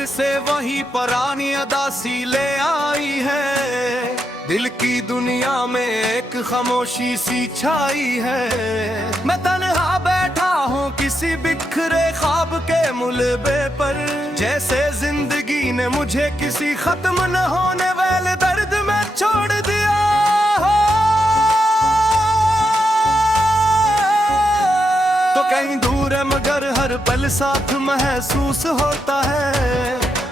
फिर से वही पुरानी अदासी ले आई है। दिल की दुनिया में एक खामोशी सी छाई है। मैं तन्हा बैठा हूँ किसी बिखरे ख्वाब के मुलबे पर, जैसे जिंदगी ने मुझे किसी खत्म न होने वाले दर्द में छोड़ दिया हो। तो कहीं दूर है मगर हर पल साथ महसूस होता है।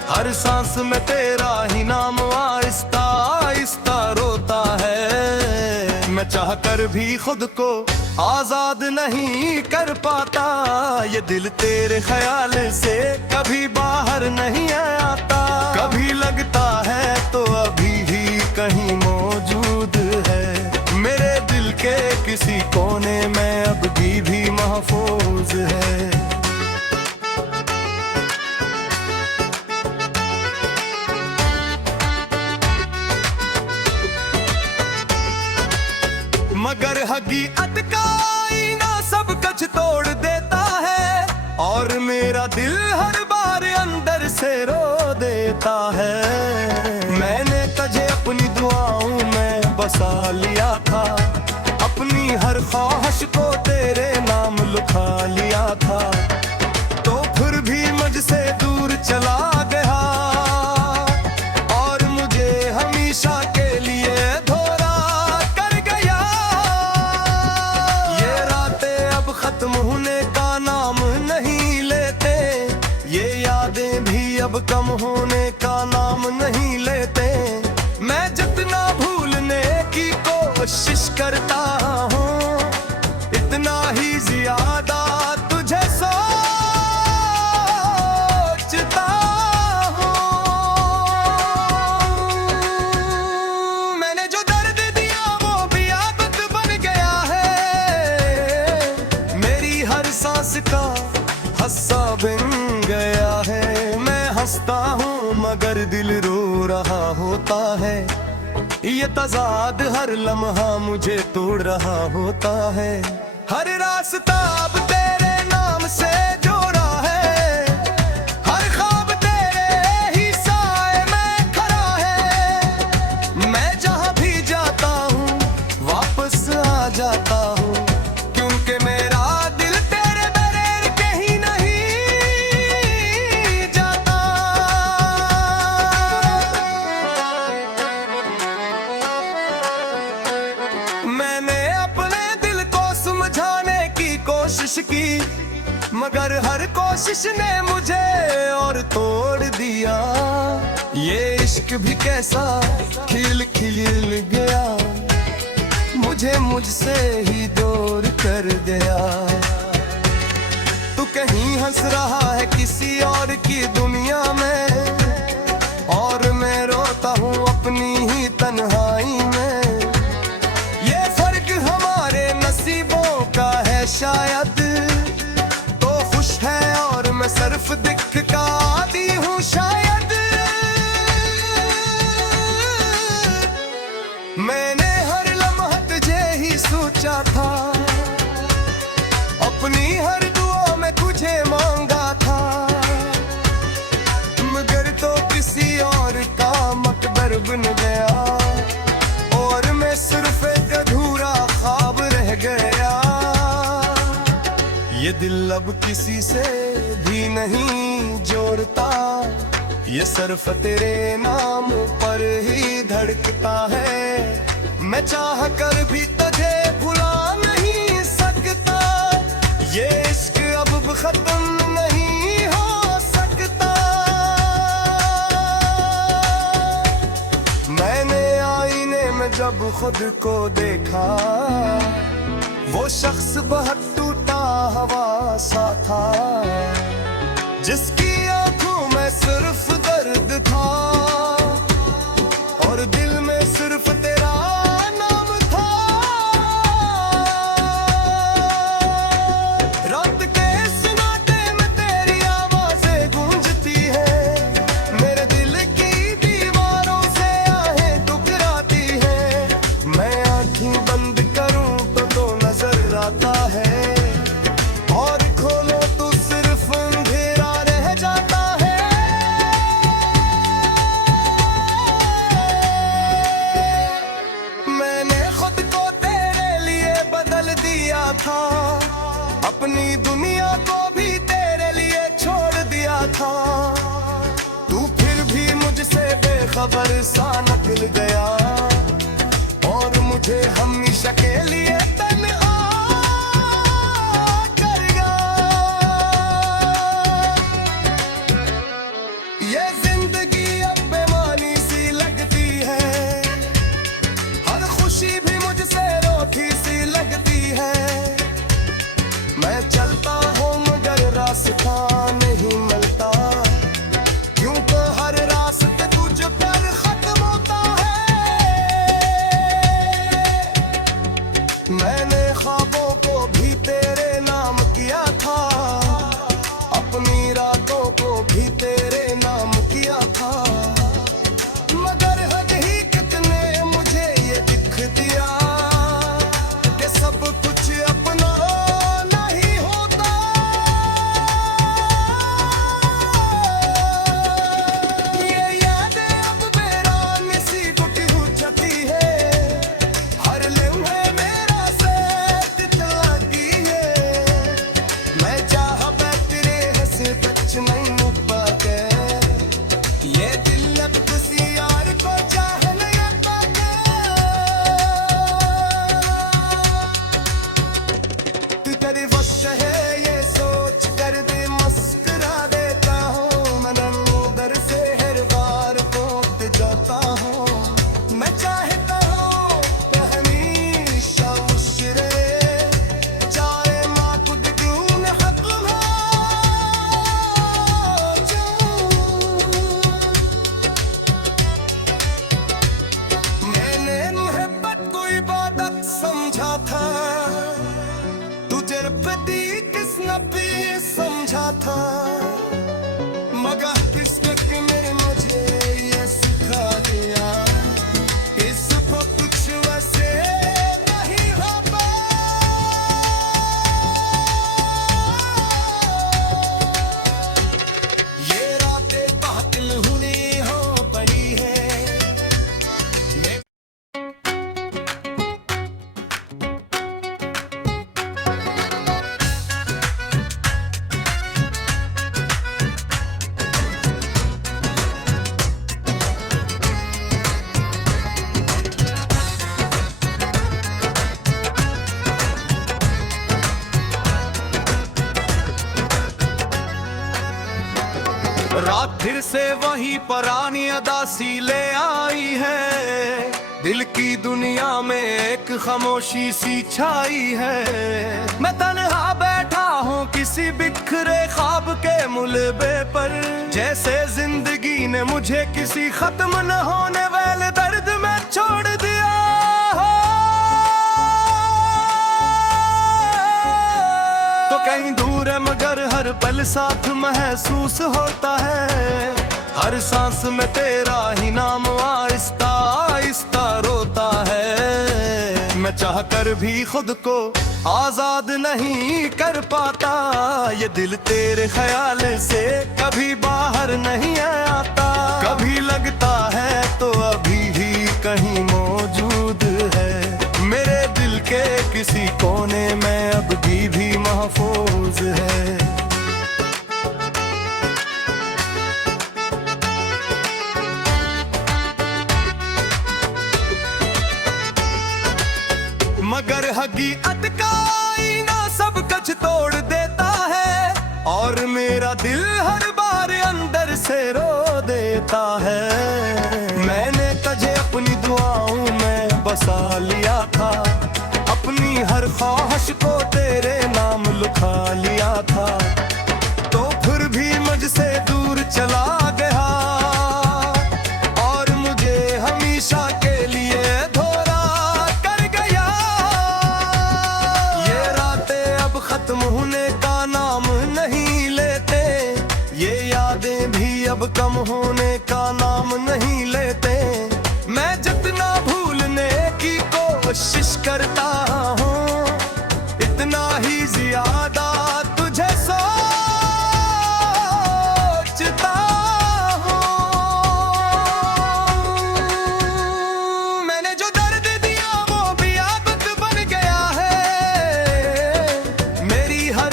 हर सांस में तेरा ही नाम आहिस्ता आहिस्ता रोता है। मैं चाह कर भी खुद को आजाद नहीं कर पाता। ये दिल तेरे ख्याल से कभी बाहर नहीं आता। कभी लगता है तो अभी ही कहीं मौजूद है। मेरे दिल के किसी कोने में अब भी महफूज है। मगर हकीकत का आईना सब कुछ तोड़ देता है, और मेरा दिल हर बार अंदर से रो देता है। मैंने तुझे अपनी दुआओं में बसा लिया था, अपनी हर ख्वाहिश को तेरे नाम लिखा लिया था। तो फिर भी मुझसे दूर चला गया, और मुझे हमेशा के लिए धोरा कर गया। ये रातें अब खत्म होने का नाम नहीं लेते, ये यादें भी अब कम होने का नाम नहीं लेते। मैं जितना भूलने की कोशिश करता हूँ, इतना ही ज्यादा तुझे सोचता हूँ। मैंने जो दर्द दिया वो भी आदत बन गया है। मेरी हर सांस का हस्सा बन गया है। मैं हंसता हूँ मगर दिल रो रहा होता है। ये तज़ाद हर लम्हा मुझे तोड़ रहा होता है। हर रास्ता अब तेरे नाम से जोड़ा है, हर ख्वाब तेरे ही साए में खड़ा है। मैं जहाँ भी जाता हूँ वापस आ जाता हूँ, क्योंकि मेरा दिल तेरे बगैर कहीं नहीं जाता। मैंने अपने दिल को समझाने की कोशिश की, मगर हर कोशिश ने मुझे और तोड़ दिया। ये इश्क भी कैसा खिल खिल गया, मुझे मुझसे ही दूर कर गया। तू कहीं हंस रहा है किसी और की दुनिया में, और मैं रोता हूँ अपनी ही तन्हाई में। ये फर्क हमारे नसीबों का है शायद, तो खुश है और मैं सिर्फ दिख का आदी हूँ शायद। मैंने हर लम्हा तुझे ही सोचा था, अपनी हर दुआ में तुझे मांगा था। मगर तो किसी और का मकबर बन गया, और मैं सिर्फ एक अधूरा ख्वाब रह गया। ये दिल अब किसी से भी नहीं जोड़ता, ये सिर्फ तेरे नाम पर ही धड़कता है। मैं चाह कर भी तुझे भुला नहीं सकता, ये इश्क अब खत्म नहीं हो सकता। मैंने आईने में जब खुद को देखा, वो शख्स बहुत टूटा हवा सा था, जिसकी आंखों में सिर्फ दर्द था, और दिल में सिर्फ तेरा नाम था। रात के सन्नाटे में तेरी आवाजें गूंजती है, मेरे दिल की दीवारों से आहें टकराती है। मैं आंखें बंद करूं तो नजर आता है, और खोलो तो सिर्फ अंधेरा रह जाता है। अपनी दुनिया को भी तेरे लिए छोड़ दिया था। तू फिर भी मुझसे बेखबर सा निकल गया और मुझे हमेशा के लिए तन्हा कर गया। ये जिंदगी अब बेमानी सी लगती है, हर खुशी भी मुझसे रोती सी लगती है। मैं चलता हूँ मगर रास्ता नहीं मिलता, क्यों तो हर रास्ते तुझ पर खत्म होता है। मैंने ख्वाबों को भी तेरे नाम किया था, अपनी रातों को भी तेरे नाम किया था, मगर हकीकत ने मुझे ये दिख दिया कि सब कुछ अपना नहीं होता। ये यादें अब बेरानी सी टूटी हुई जाती है, हर लम्हे मेरा साथ लगी है। मैं चाह तेरे हंसे टच नहीं पाके, ये दिल अब किसी यार को चाह नहीं पाके। तू तेरी वक्त है ये सोच कर दे मुस्कुरा देता हूँ, मन अंदर से हर बार पोत जाता हूँ। मैं चाहता हूँ कि हमेशा मुस्कुरे, चाहे माँ खुद क्यों न हक हो जाऊं। मैंने मोहब्बत को इबादत समझा था, तुझे प्रति किस नबी समझा था, मगर किस्मत ने मुझे ये सिखा दिया कि सुबह कुछ वैसे नहीं हो पाया। ये रातें कातिल हुई हो पड़ी है। रात फिर से वही पुरानी अदा सी ले आई है, दिल की दुनिया में एक खामोशी सी छाई है। मैं तन्हा बैठा हूँ किसी बिखरे ख्वाब के मुलबे पर, जैसे जिंदगी ने मुझे किसी खत्म न होने वाले दर्द में छोड़ दिया हो। तो कहीं दूर है मगर हर पल साथ महसूस होता है, हर सांस में तेरा ही नाम आहिस्ता आहिस्ता रोता है। मैं चाह कर भी खुद को आजाद नहीं कर पाता, ये दिल तेरे ख्याल से कभी बाहर नहीं आता। कभी लगता है तो अभी ही कहीं मौजूद है, मेरे दिल के किसी कोने में अब भी महफूज है। मगर हकीकत का आईना सब कुछ तोड़ देता है, और मेरा दिल हर बार अंदर से रो देता है। मैंने तुझे अपनी दुआओं में बसा लिया था, अपनी हर ख्वाहिश को तेरे नाम लिखा लिया था, तो फिर भी मुझसे दूर चला गया और मुझे हमेशा के लिए धोरा कर गया। ये रातें अब खत्म होने का नाम नहीं लेते, ये यादें भी अब कम होने का नाम नहीं लेते। मैं जितना भूलने की कोशिश करता हूँ, इतना ही ज्यादा तुझे सोचता हूँ। मैंने जो दर्द दिया वो भी आदत बन गया है, मेरी हर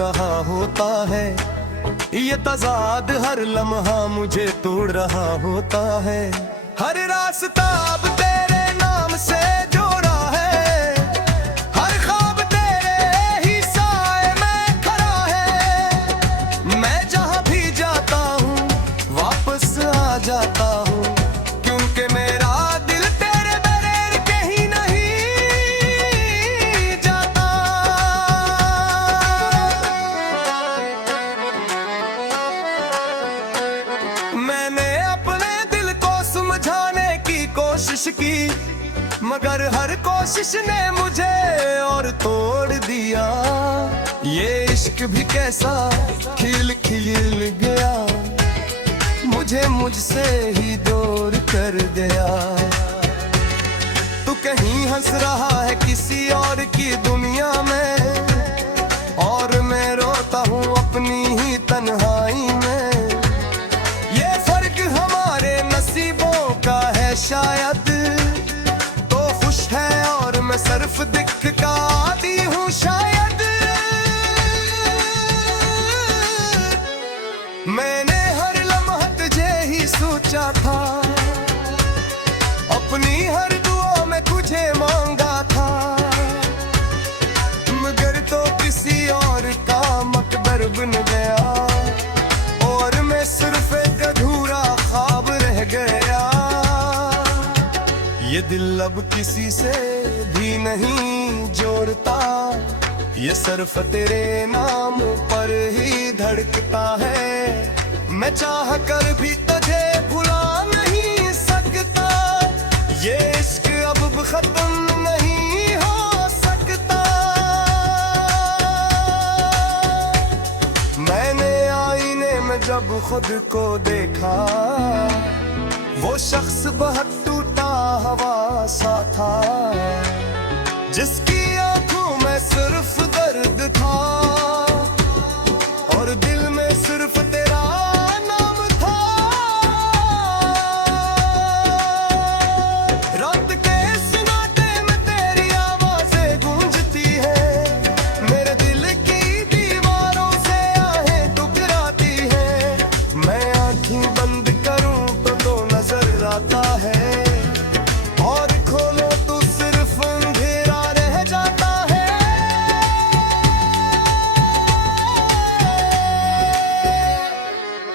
रहा होता है। ये तज़ाद हर लम्हा मुझे तोड़ रहा होता है। हर रास्ता अब तेरे नाम से जोड़ा है, हर ख्वाब तेरे ही साए में खड़ा है। मैं जहाँ भी जाता हूँ वापस आ जाता हूँ, क्योंकि मेरा दिल तेरे बगैर कहीं नहीं जाता। मैंने अपने दिल को समझाने की कोशिश की, मगर हर कोशिश ने मुझे और तोड़ दिया। ये इश्क भी कैसा खिल खिल गया, मुझे मुझसे ही दूर कर गया। तू कहीं हंस रहा है किसी और की दुनिया में, और मैं रोता हूँ अपनी ही तन्हाई में। ये फर्क हमारे नसीबों का है शायद, तो खुश है और मैं सिर्फ दिख का आदी हूँ शायद। मैंने हर लम्हा तुझे ही सोचा था, अपनी हर दुआ में तुझे मांगा था, मगर तो किसी और का मकबर बन गया, और मैं सिर्फ एक अधूरा ख्वाब रह गया। ये दिल अब किसी से भी नहीं जोड़ता, ये सिर्फ तेरे नाम पर ही धड़कता है। मैं चाह कर भी तुझे भुला नहीं सकता, ये इश्क अब खत्म नहीं हो सकता। मैंने आईने में जब खुद को देखा, वो शख्स बहुत टूटा हुआ सा था, जिसकी आंखों में सिर्फ दर्द था, और दिल में सिर्फ तेरा नाम था। रात के सन्नाटे में तेरी आवाजें गूंजती है, मेरे दिल की दीवारों से आहें टकराती है। मैं आंखें बंद करूं तो नजर आता है, और खोलो तो सिर्फ अंधेरा रह जाता है।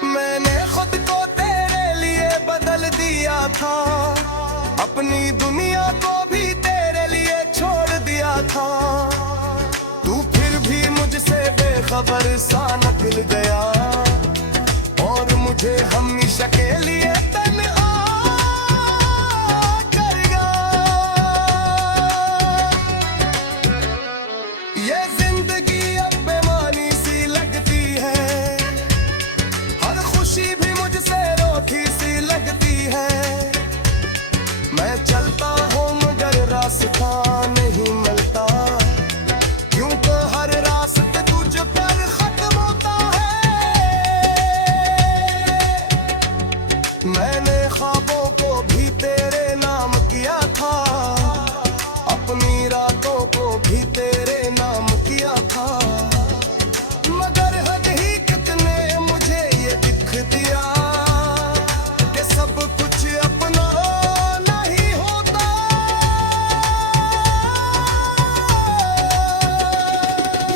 मैंने खुद को तेरे लिए बदल दिया था, अपनी दुनिया को भी तेरे लिए छोड़ दिया था। तू फिर भी मुझसे बेखबर सा निकल गया, और मुझे हमेशा के लिए तन्हा कर गया। ये जिंदगी अब बेमानी सी लगती है, हर खुशी भी मुझसे रोकी सी लगती है। मैं चलता हूँ मगर रास्ता नहीं मिलता, क्यों तो हर रास्ते तुझ पर खत्म होता है। मैंने ख्वाबों को भी तेरे नाम किया था, अपनी रातों को भी तेरे नाम किया था, मगर हकीकत ने मुझे ये दिख दिया कि सब कुछ अपना नहीं होता।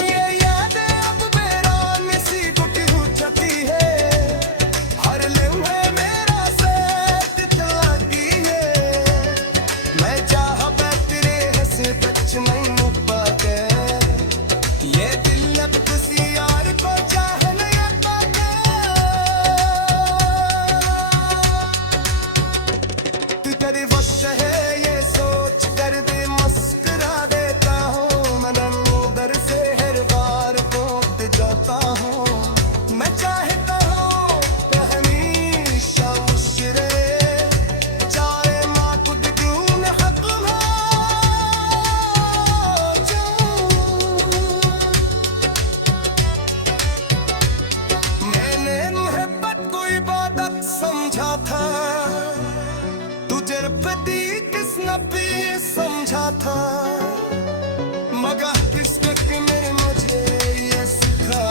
ये यादें अब बेरान सी टूटी हुई छती है, हर लम्हे मेरा साथ लगी है। मैं चाह तेरे हंसे बच नहीं पाते, ये दिल अब किसी यार को चाह नहीं पाते। तू तेरी वश है ये सोच कर दे मुस्कुरा देता हूँ, मैं अंदर से हर बार टूट जाता हूँ। मैं चाहता हूँ कि हमेशा मुस्कुरे, चाहे माँ खुद क्यों न खत्म हो जाऊं। मैंने मोहब्बत को इबादत समझा था, तुझे प्रति किसने भी समझा था, मगर किस्मत ने मुझे ये सिखा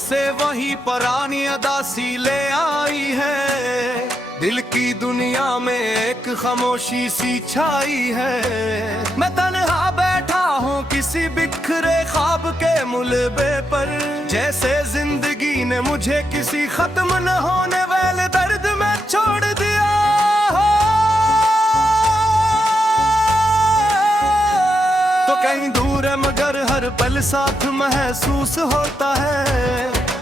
से वही पुरानी अदासी ले आई है। दिल की दुनिया में एक खामोशी सी छाई है। मैं तन्हा बैठा हूँ किसी बिखरे ख्वाब के मुलबे पर, जैसे जिंदगी ने मुझे किसी खत्म न होने वाले दर्द में छोड़ दिया हो। तो कहीं दूर है मगर हर पल साथ महसूस होता है।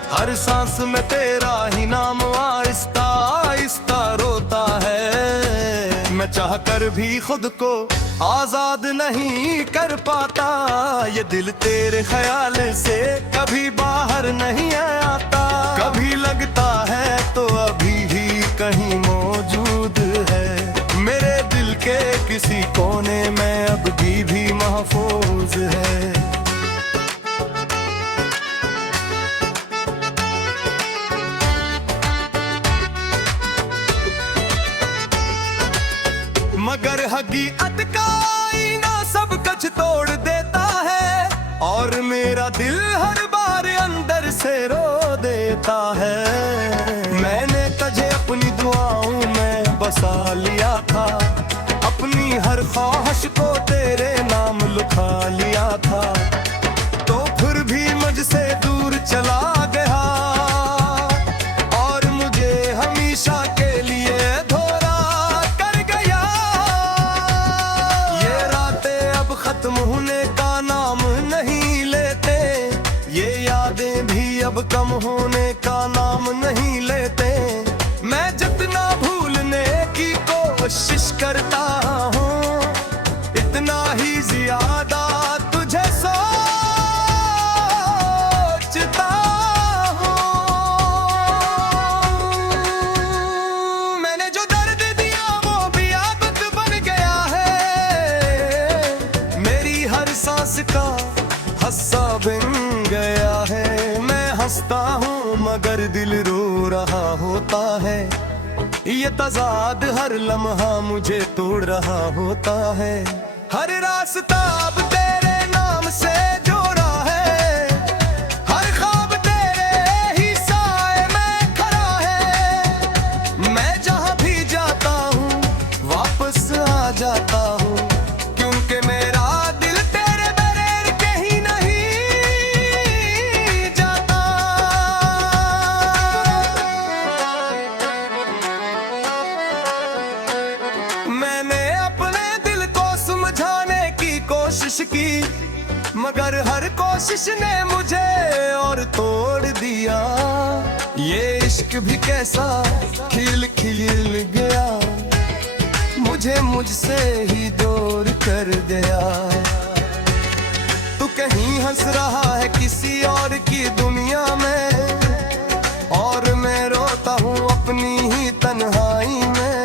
हर सांस में तेरा ही नाम आहिस्ता आहिस्ता रोता है। मैं चाह कर भी खुद को आजाद नहीं कर पाता। ये दिल तेरे ख्याल से कभी बाहर नहीं आता। कभी लगता है तो अभी ही कहीं मौजूद है। मेरे दिल के किसी कोने में अब भी महफूज है। मगर हकीकत का आईना सब कुछ तोड़ देता है। और मेरा दिल हर बार अंदर से रो देता है। मैंने तुझे अपनी दुआओं में बसा लिया था। अपनी हर ख्वाहिश को तेरे नाम लिखा लिया था। तो फिर भी मुझसे दूर चला गया। और मुझे हमेशा के लिए धोरा कर गया। ये रातें अब खत्म होने का नाम नहीं लेते। ये यादें भी अब कम होने का नाम नहीं लेते। मैं जितना भूलने की कोशिश करता हूँ, इतना ही ज्यादा तुझे सोचता हूँ। मैंने जो दर्द दिया वो भी आदत बन गया है। मेरी हर सांस का हस्सा बन गया है। मैं हंसता हूँ मगर दिल रो रहा होता है। ये तज़ाद हर लम्हा मुझे तोड़ रहा होता है। हर रास्ता अब तेरे नाम से जोड़ा है। हर ख्वाब तेरे ही साए में खड़ा है। मैं जहाँ भी जाता हूँ वापस आ जाता हूँ। क्योंकि मेरा दिल तेरे बगैर कहीं नहीं जाता। मैंने अपने दिल को समझाने की कोशिश की, मगर हर कोशिश ने मुझे और तोड़ दिया। ये इश्क भी कैसा खिल खिल गया, मुझे मुझसे ही दूर कर गया। तू कहीं हंस रहा है किसी और की दुनिया में, और मैं रोता हूँ अपनी ही तन्हाई में।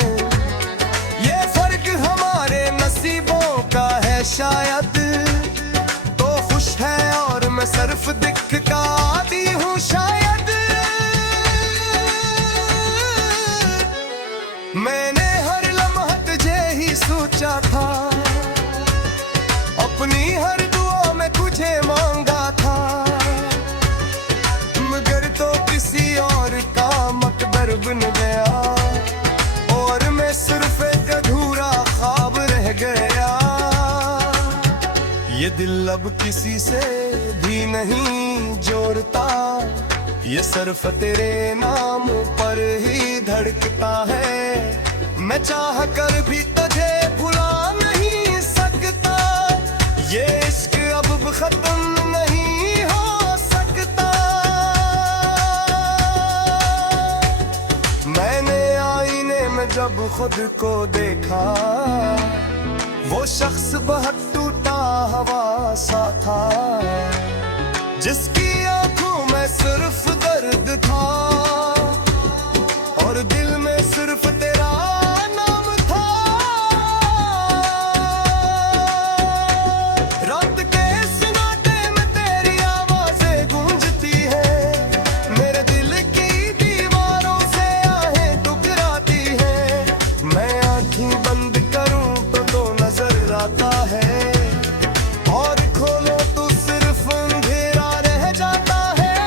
ये फर्क हमारे नसीबों का है शायद। तो खुश है और मैं सिर्फ दिख का आदी हूँ शायद। मैंने हर लम्हा तुझे ही सोचा था। अपनी हर दुआ में तुझे मांगा था। मगर तो किसी और का मकबर बन गया। और मैं सिर्फ एक अधूरा ख्वाब रह गया। ये दिल अब किसी से भी नहीं जोड़ता। ये सिर्फ तेरे नाम पर ही धड़कता है। मैं चाह कर भी तुझे भुला नहीं सकता। ये इश्क अब खत्म नहीं हो सकता। मैंने आईने में जब खुद को देखा, वो शख्स बहुत टूटा हुआ सा था। जिसकी आंखों में सिर्फ दर्द था। और दिल में सिर्फ तेरा नाम था। रात के सन्नाटे में तेरी आवाजें गूंजती है। मेरे दिल की दीवारों से आहें टकराती है। मैं आंखें बंद करूं तो नजर आता है। और खोलो तो सिर्फ अंधेरा रह जाता है।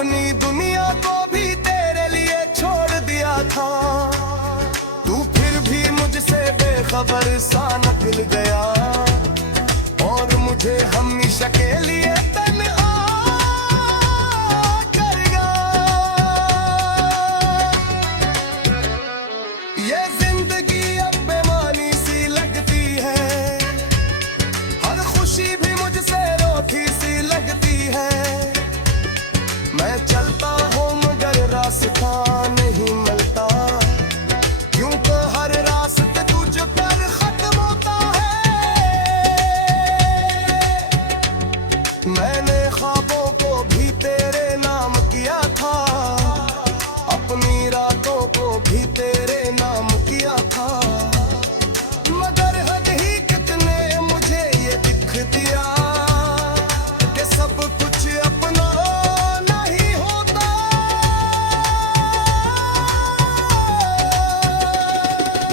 अपनी दुनिया को भी तेरे लिए छोड़ दिया था। तू फिर भी मुझसे बेखबर सा निकल गया और मुझे हमेशा के लिए तन्हा कर गया। ये जिंदगी अब बेमानी सी लगती है, हर खुशी भी मुझसे रोती सी लगती है। मैं चलता हूँ मगर रास्ता नहीं मिलता, क्यों तो हर रास्ते तुझ पर खत्म होता है। मैंने ख्वाबों को भी तेरे नाम किया था, अपनी रातों को भी तेरे नाम किया था, मगर हकीकत ने मुझे ये दिख दिया कि सब कुछ अपना नहीं होता।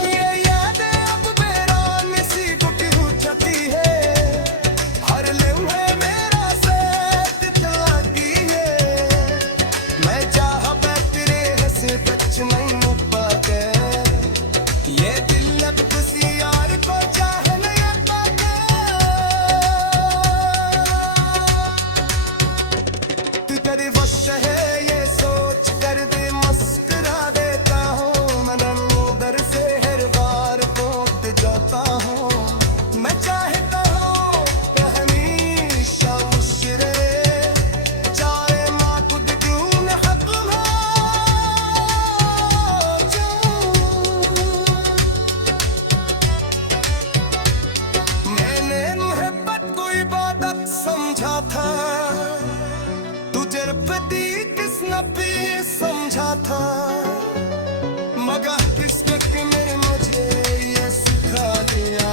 ये यादें अब मेरा नसीब क्यों छती है, हर लम्हे मेरा साथ लगी है। मैं चाह तेरे हंसे बच नहीं पाते, ये दिल अब किसी यार को चाह नहीं पाता। तू तेरी वश है ये सोच कर दे मुस्कुरा देता हूँ, मन अंदर से हर बार टूट जाता हूँ। मैं चाहता हूँ कि हमेशा मुस्कुरे, चाहे माँ खुद क्यों न खत्म हो जाऊं। मैंने मोहब्बत को इबादत समझा था, तुझे प्रति किसने भी समझा था, मगर किस्मत ने मुझे ये सिखा दिया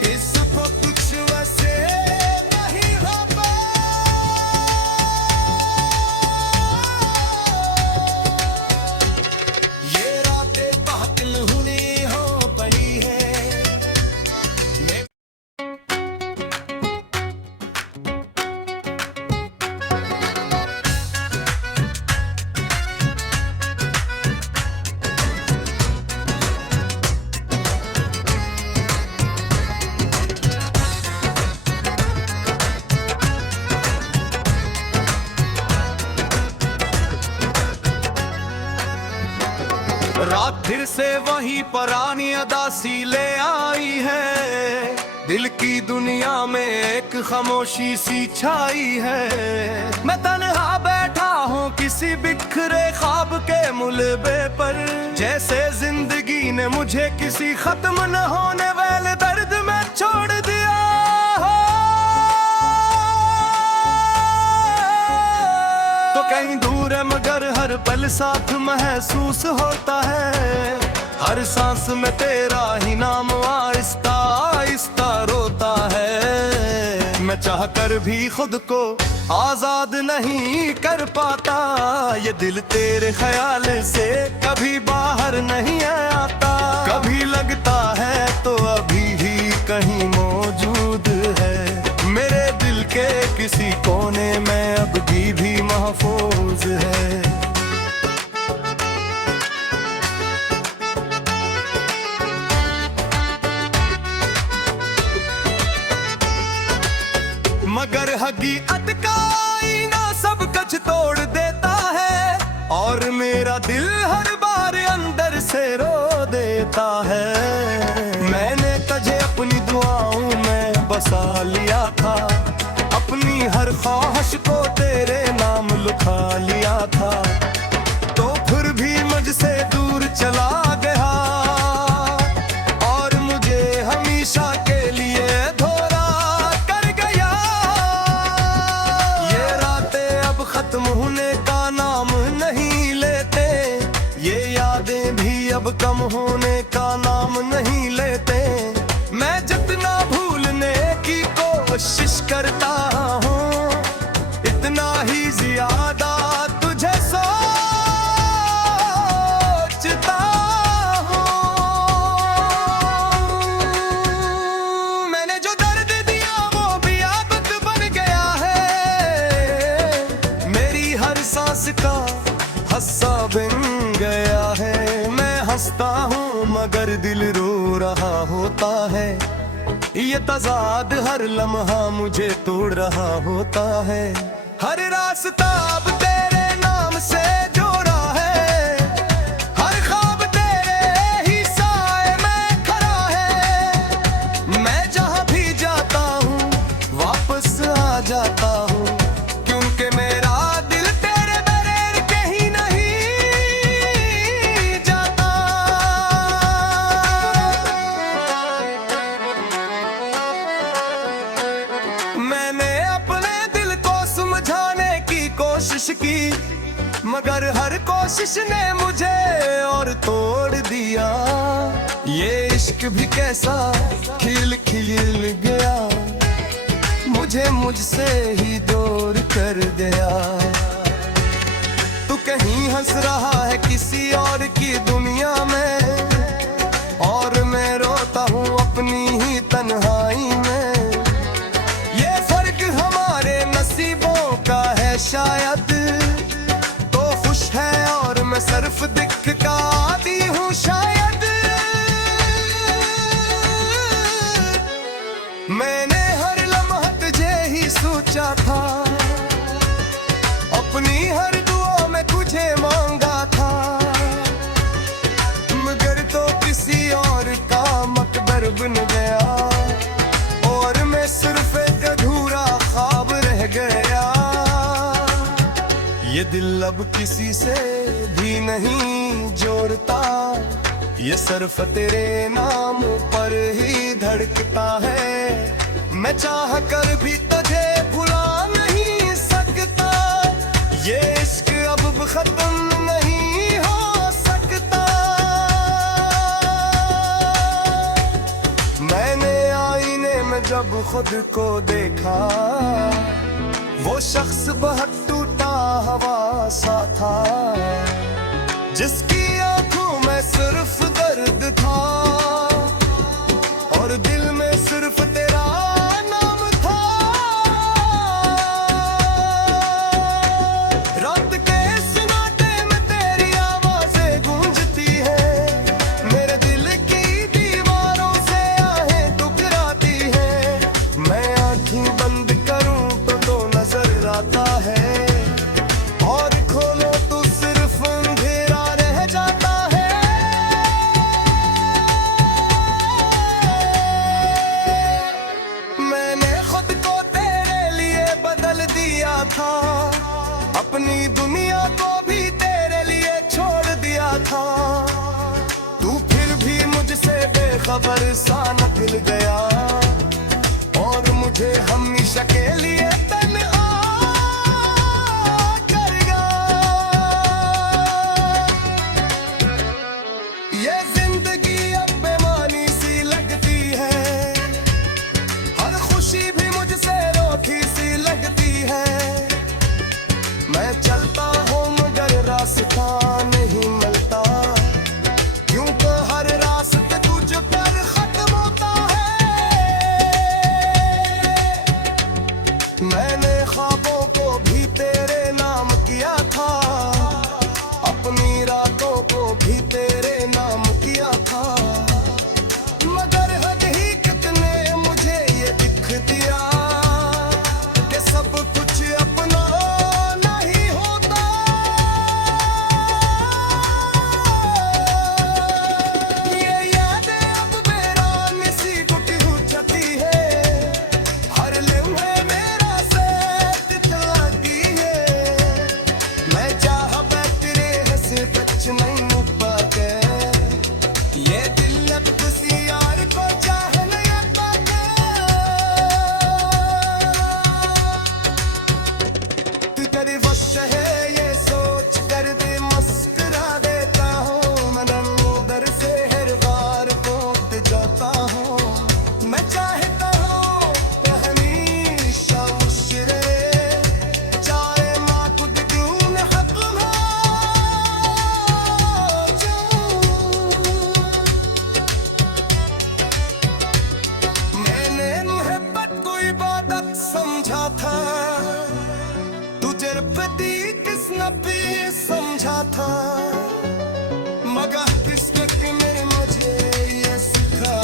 कि सब कुछ वैसे नहीं होता। ये रातें कातिल होने हो पड़ी है। मैं रात फिर से वही पुरानी अदासी ले आई है, दिल की दुनिया में एक खामोशी सी छाई है। मैं तन्हा बैठा हूँ किसी बिखरे ख्वाब के मुलबे पर, जैसे जिंदगी ने मुझे किसी खत्म न होने वाले दर्द में छोड़ दिया हो। तो कहीं दूर है मगर हर पल साथ महसूस होता है, हर सांस में तेरा ही नाम आहिस्ता आहिस्ता रोता है। मैं चाह कर भी खुद को आजाद नहीं कर पाता, ये दिल तेरे ख्याल से कभी बाहर नहीं आता। कभी लगता है तो अभी ही कहीं मौजूद है, मेरे दिल के किसी कोने में अब भी महफूज है। मगर हकीकत का आईना सब कुछ तोड़ देता है, और मेरा दिल हर बार अंदर से रो देता है। मैंने तुझे अपनी दुआओं में बसा लिया था, अपनी हर ख्वाहिश को तेरे नाम लिखा लिया था, तो फिर भी मुझसे दूर चला गया और मुझे हमेशा के लिए धोरा कर गया। ये रातें अब खत्म होने का नाम नहीं लेते, ये यादें भी अब कम होने का नाम नहीं लेते। मैं जितना भूलने की कोशिश करता हूँ, इतना ही ज्यादा तुझे सोचता हूँ। मैंने जो दर्द दिया वो भी आदत बन गया है, मेरी हर रहा होता है। ये तज़ाद हर लम्हा मुझे तोड़ रहा होता है। हर रास्ता अब तेरे नाम से जोड़ा है, हर ख्वाब तेरे ही साए में खड़ा है। मैं जहाँ भी जाता हूँ वापस आ जाता हूँ, क्योंकि मेरा दिल तेरे बगैर कहीं नहीं जाता। मैंने अपने दिल को समझाने की कोशिश की, मगर हर कोशिश ने मुझे और तोड़ दिया। ये इश्क भी कैसा खिल खिल गया, मुझे मुझसे ही दूर कर गया। तू कहीं हंस रहा है किसी और की दुनिया में, और मैं रोता हूँ अपनी ही तन्हाई में। ये फर्क हमारे नसीबों का है शायद, तो खुश है और मैं सिर्फ दिखता आती हूँ शायद। मैंने हर लम्हा तुझे ही सोचा था, अपनी हर दुआ में तुझे मांगा था, मगर तो किसी और का मकबर बन गया, और मैं सिर्फ एक अधूरा ख्वाब रह गया। ये दिल अब किसी से भी नहीं जोड़ता, ये सिर्फ तेरे नाम पर ही धड़कता है। मैं चाह कर भी तुझे भुला नहीं सकता, ये इश्क अब खत्म नहीं हो सकता। मैंने आईने में जब खुद को देखा, वो शख्स बहुत टूटा हुआ सा था, जिसकी आंखों में सिर्फ दर्द था, और दिल में सिर्फ तेरा नाम था। रात के सन्नाटे में तेरी आवाजें गूंजती है, मेरे दिल की दीवारों से आहें टकराती है। मैं आंखें बंद करूं तो नजर आता है, और खोलो तो सिर्फ अंधेरा रह जाता है। मैंने खुद को तेरे लिए बदल दिया था, अपनी दुनिया को भी तेरे लिए छोड़ दिया था। तू फिर भी मुझसे बेखबर सा निकल गया, और मुझे हमेशा के लिए तन्हा कर गया। ये जिंदगी अब बेमानी सी लगती है, हर खुशी भी मुझसे रोकी सी लगती है। मैं चलता हूँ मगर रास्ता नहीं मिलता, क्योंकि हर रास्ते तुझ पर खत्म होता है। मैंने ख्वाबों को भी तेरे नाम किया था, अपनी रातों को भी तेरे नाम किया था, मगर हकीकत ने मुझे ये दिख दिया कि सब कुछ अपना नहीं होता। ये यादें अब बेरानी सी टूटी हो जाती है, हर लम्हे मेरा साथ चलाती है। मैं चाह तेरे हंसे बच नहीं पाते, ये दिल अब किसी यार को चाह नहीं पाता। तू तेरी वश है ये सोच कर दे मुस्कुरा देता हूँ, मैं अंदर से हर बार पहुंच जाता हूँ। मैं चाहता हूँ कि हमेशा खुश रहे, चाहे माँ खुद क्यों न खत्म हो जाऊं। मैंने मोहब्बत को इबादत समझा था, तुझे प्रति किस नबी समझा था, मगर किसने मुझे ये सिखा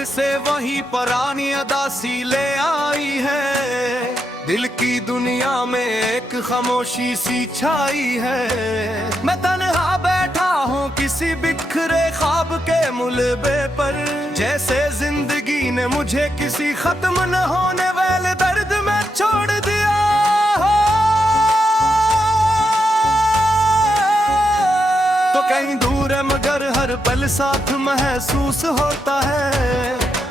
फिर से वही पुरानी अदासी ले आई है। दिल की दुनिया में एक खामोशी सी छाई है। मैं तन्हा बैठा हूँ किसी बिखरे ख्वाब के मुलबे पर, जैसे जिंदगी ने मुझे किसी खत्म न होने वाले दर्द में छोड़ दिया हो। तो कहीं दूर है मगर हर पल साथ महसूस होता है।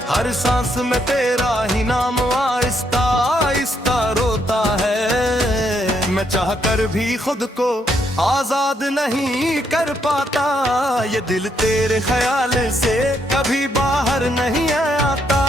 हर सांस में तेरा ही नाम आहिस्ता आहिस्ता रोता है। मैं चाह कर भी खुद को आजाद नहीं कर पाता। ये दिल तेरे ख्याल से कभी बाहर नहीं आता।